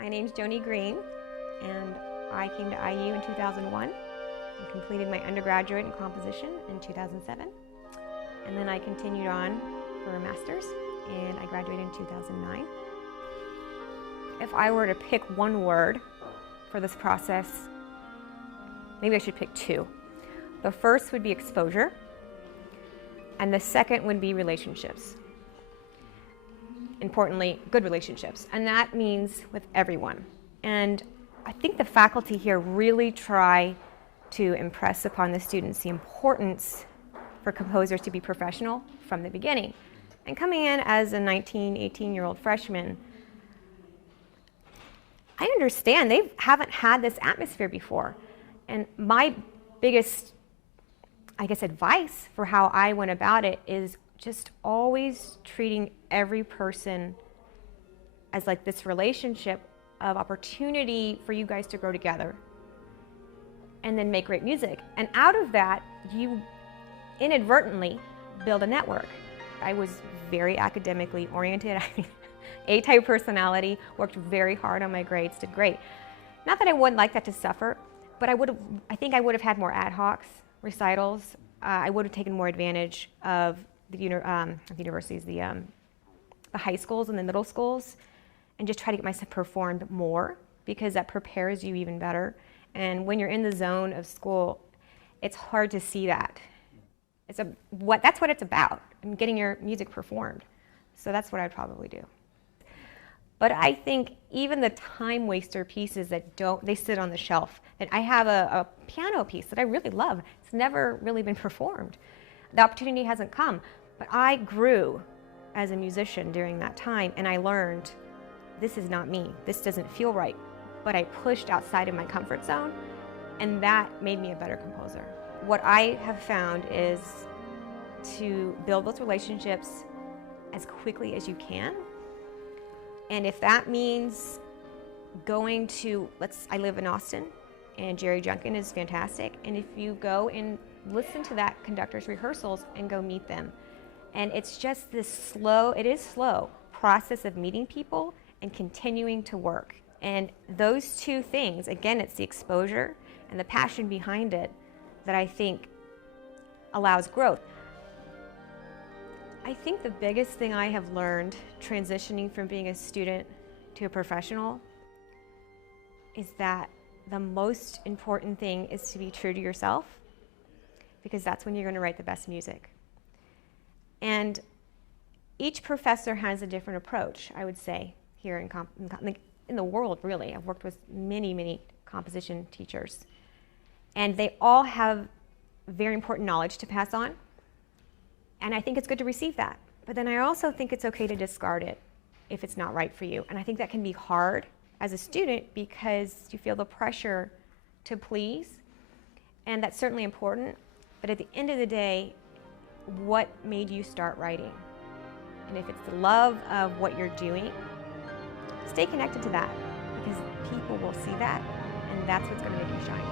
My name's Joni Greene, and I came to IU in 2001 and completed my undergraduate in composition in 2007. And then I continued on for a master's, and I graduated in 2009. If I were to pick one word for this process, maybe I should pick two. The first would be exposure, and the second would be relationships. Importantly, good relationships, and that means with everyone. And I think the faculty here really try to impress upon the students the importance for composers to be professional from the beginning. And coming in as a 19, 18-year-old freshman, I understand they haven't had this atmosphere before. And my biggest, I guess, advice for how I went about it is just always treating every person as like this relationship of opportunity for you guys to grow together and then make great music. And out of that, you inadvertently build a network. I was very academically oriented. I mean, A-type personality, worked very hard on my grades, did great. Not that I wouldn't like that to suffer, but I think I would have had more ad hocs, recitals. I would have taken more advantage of the universities, the high schools and the middle schools, and just try to get myself performed more, because that prepares you even better. And when you're in the zone of school, it's hard to see that. That's what it's about, and getting your music performed. So that's what I'd probably do. But I think even the time waster pieces that they sit on the shelf. And I have a piano piece that I really love. It's never really been performed. The opportunity hasn't come. But I grew as a musician during that time, and I learned, this is not me. This doesn't feel right. But I pushed outside of my comfort zone, and that made me a better composer. What I have found is to build those relationships as quickly as you can. And if that means going to, I live in Austin, and Jerry Junkin is fantastic. And if you go and listen to that conductor's rehearsals and go meet them. And it's just this slow process of meeting people and continuing to work. And those two things, again, it's the exposure and the passion behind it that I think allows growth. I think the biggest thing I have learned transitioning from being a student to a professional is that the most important thing is to be true to yourself, because that's when you're going to write the best music. And each professor has a different approach, I would say, here in the world, really. I've worked with many, many composition teachers. And they all have very important knowledge to pass on. And I think it's good to receive that. But then I also think it's okay to discard it if it's not right for you. And I think that can be hard as a student, because you feel the pressure to please. And that's certainly important. But at the end of the day, what made you start writing? And if it's the love of what you're doing, stay connected to that, because people will see that, and that's what's going to make you shine.